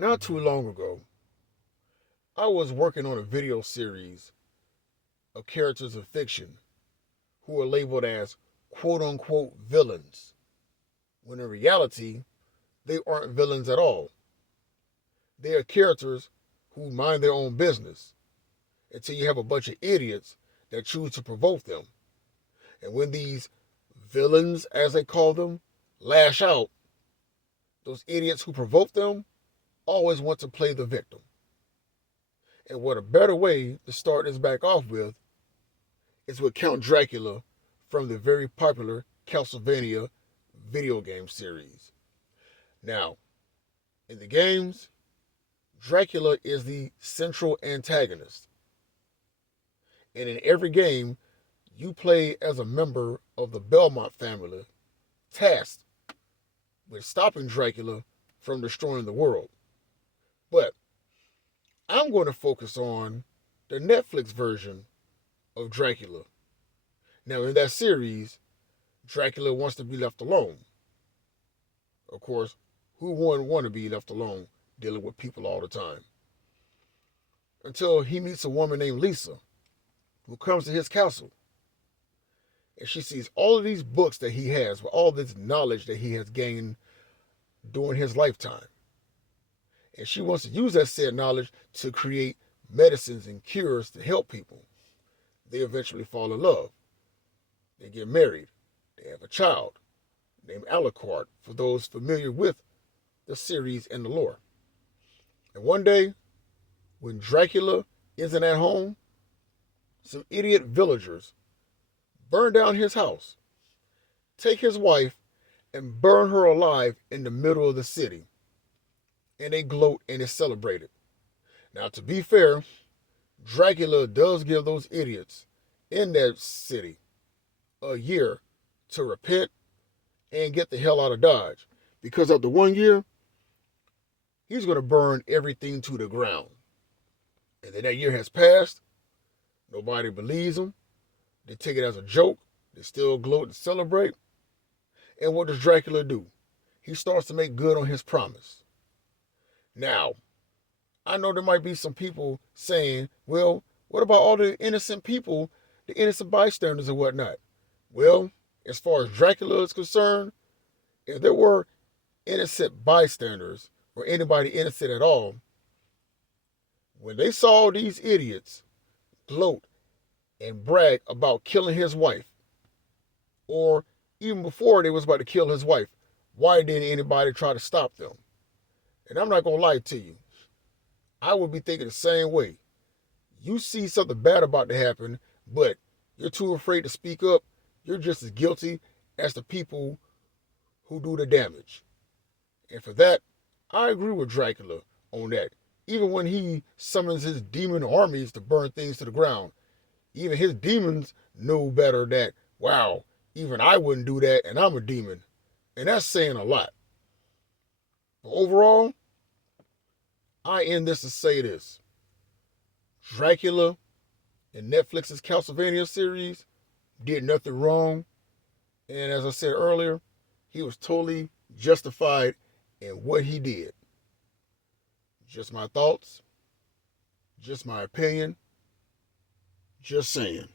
Not too long ago, I was working on a video series of characters of fiction who are labeled as quote unquote villains, when in reality, they aren't villains at all. They are characters who mind their own business until you have a bunch of idiots that choose to provoke them. And when these villains, as they call them, lash out, those idiots who provoke them always want to play the victim. And what a better way to start this back off with is with Count Dracula from the very popular Castlevania video game series. Now, in the games, Dracula is the central antagonist. And in every game, you play as a member of the Belmont family, tasked with stopping Dracula from destroying the world. But I'm going to focus on the Netflix version of Dracula. Now, in that series, Dracula wants to be left alone. Of course, who wouldn't want to be left alone dealing with people all the time? Until he meets a woman named Lisa, who comes to his castle. And she sees all of these books that he has, with all this knowledge that he has gained during his lifetime. And she wants to use that said knowledge to create medicines and cures to help people. They eventually fall in love. They get married. They have a child named Alucard, for those familiar with the series and the lore. And one day, when Dracula isn't at home, some idiot villagers burn down his house, take his wife, and burn her alive in the middle of the city. And they gloat and is celebrated. Now, to be fair, Dracula does give those idiots in that city a year to repent and get the hell out of Dodge. Because after 1 year, he's going to burn everything to the ground. And then that year has passed. Nobody believes him. They take it as a joke. They still gloat and celebrate. And what does Dracula do? He starts to make good on his promise. Now, I know there might be some people saying, well, what about all the innocent people, the innocent bystanders and whatnot? Well, as far as Dracula is concerned, if there were innocent bystanders or anybody innocent at all, when they saw these idiots gloat and brag about killing his wife, or even before they was about to kill his wife, why didn't anybody try to stop them? And I'm not going to lie to you. I would be thinking the same way. You see something bad about to happen, but you're too afraid to speak up. You're just as guilty as the people who do the damage. And for that, I agree with Dracula on that. Even when he summons his demon armies to burn things to the ground, even his demons know better that, wow, even I wouldn't do that, and I'm a demon. And that's saying a lot. But overall, I end this to say this. Dracula in Netflix's Castlevania series did nothing wrong. And as I said earlier, he was totally justified in what he did. Just my thoughts. Just my opinion. Just saying.